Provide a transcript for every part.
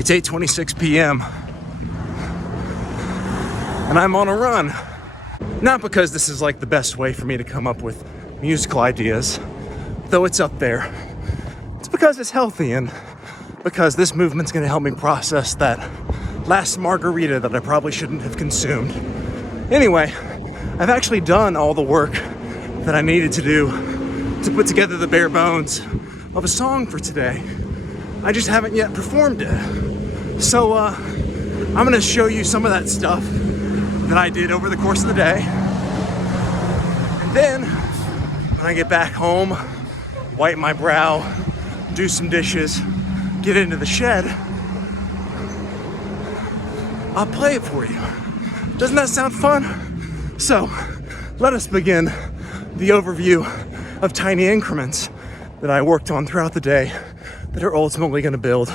It's 8:26 p.m. and I'm on a run. Not because this is like the best way for me to come up with musical ideas, though it's up there. It's because it's healthy and because this movement's gonna help me process that last margarita that I probably shouldn't have consumed. Anyway, I've actually done all the work that I needed to do to put together the bare bones of a song for today. I just haven't yet performed it. So I'm gonna show you some of that stuff that I did over the course of the day. And then when I get back home, wipe my brow, do some dishes, get into the shed, I'll play it for you. Doesn't that sound fun? So let us begin the overview of tiny increments that I worked on throughout the day that are ultimately going to build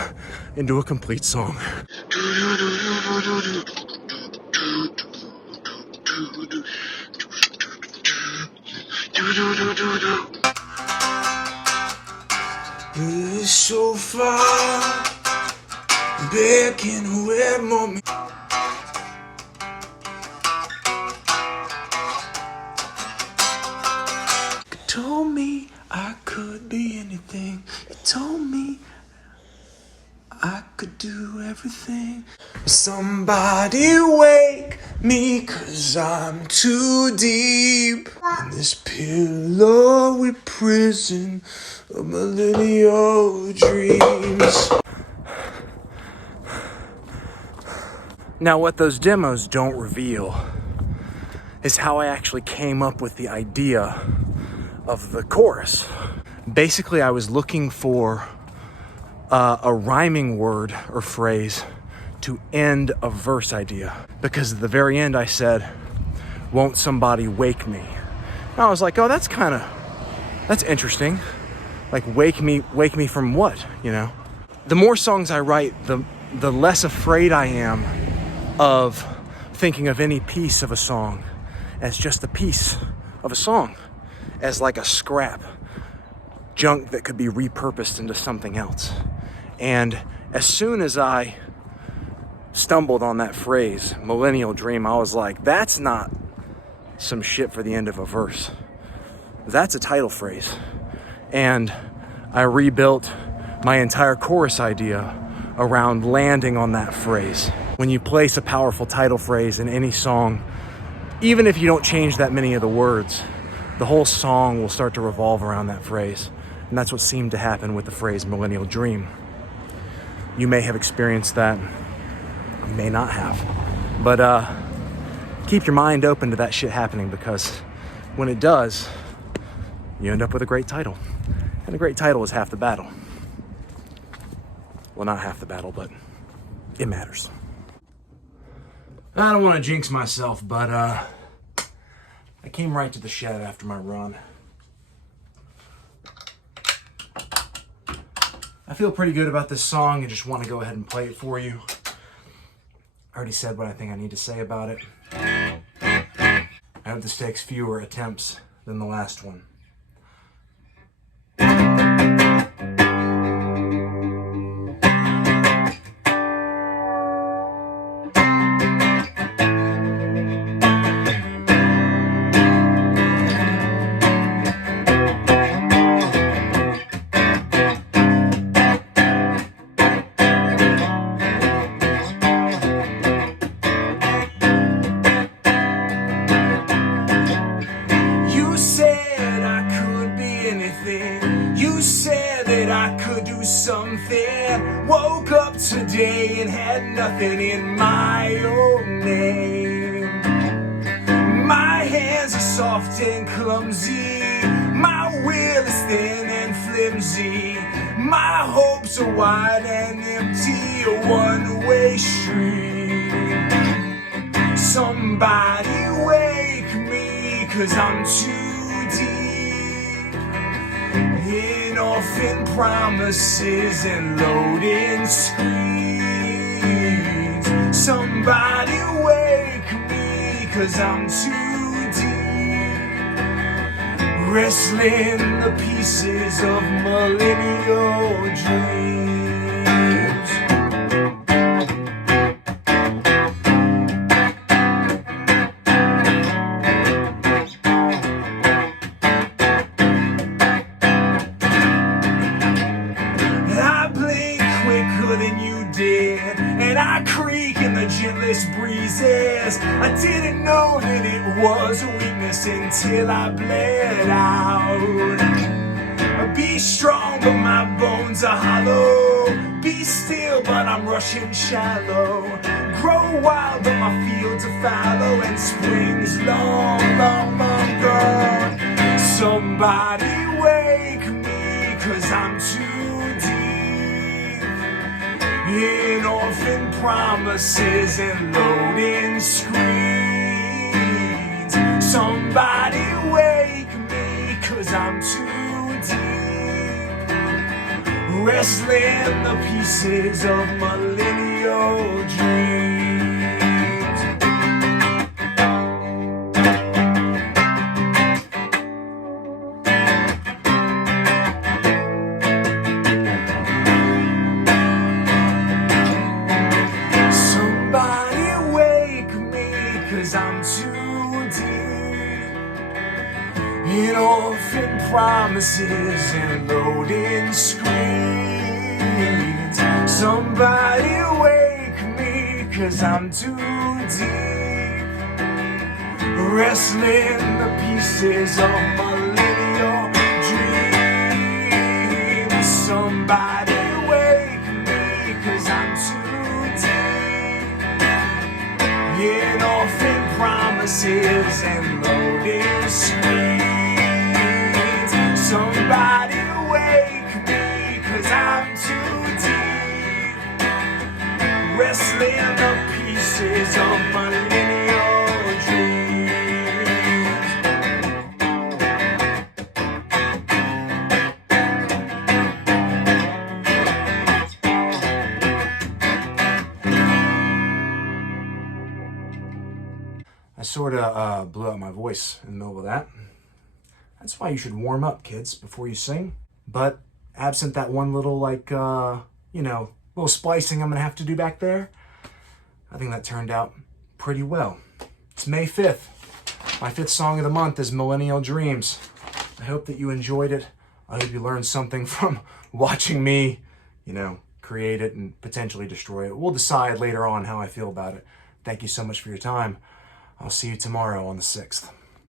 into a complete song. It's so far back in where mommy told me I could be anything. You told me I could do everything. Somebody wake me, 'cause I'm too deep in this pillowy prison of millennial dreams. Now, what those demos don't reveal is how I actually came up with the idea of the chorus. Basically, I was looking for a rhyming word or phrase to end a verse idea, because at the very end I said, "Won't somebody wake me?" And I was like, oh, that's interesting. Like, wake me from what, you know? The more songs I write, the less afraid I am of thinking of any piece of a song as just a piece of a song, as like a scrap, junk that could be repurposed into something else. And as soon as I stumbled on that phrase, millennial dream, I was like, that's not some shit for the end of a verse. That's a title phrase. And I rebuilt my entire chorus idea around landing on that phrase. When you place a powerful title phrase in any song, even if you don't change that many of the words, the whole song will start to revolve around that phrase. And that's what seemed to happen with the phrase millennial dream. You may have experienced that, you may not have. But keep your mind open to that shit happening, because when it does, you end up with a great title. And a great title is half the battle. Well, not half the battle, but it matters. I don't want to jinx myself, but I came right to the shed after my run. I feel pretty good about this song. I just want to go ahead and play it for you. I already said what I think I need to say about it. I hope this takes fewer attempts than the last one. You said that I could do something. Woke up today and had nothing in my own name. My hands are soft and clumsy. My will is thin and flimsy. My hopes are wide and empty, a one-way street. Somebody wake me, 'cause I'm too deep in orphan promises and loading screens. Somebody wake me, 'cause I'm too deep, wrestling the pieces of millennial dreams. deeper than you did, and I creak in the gentlest breezes. I didn't know that it was a weakness until I bled out. Be strong, but my bones are hollow. Be still, but I'm rushing shallow. Grow wild, but my fields are fallow, and spring's long, long, long gone. Somebody wake me, 'cause I'm too deep in orphan promises and loading screens. Somebody wake me, 'cause I'm too deep, wrestling the pieces of millennial dreams. Somebody wake me, 'cause I'm too deep in orphan promises and loading screens. Somebody wake me, 'cause I'm too deep, wrestling the pieces of millennial dreams. Somebody wake me, 'cause I'm too deep in orphan promises and loading screens. Somebody wake me, 'cause I'm too deep, wrestling the pieces of millennial dreams. I sort of blew out my voice in the middle of that. That's why you should warm up, kids, before you sing. But absent that one little, little splicing I'm going to have to do back there, I think that turned out pretty well. It's May 5th. My 5th song of the month is Millennial Dreams. I hope that you enjoyed it. I hope you learned something from watching me, create it and potentially destroy it. We'll decide later on how I feel about it. Thank you so much for your time. I'll see you tomorrow on the 6th.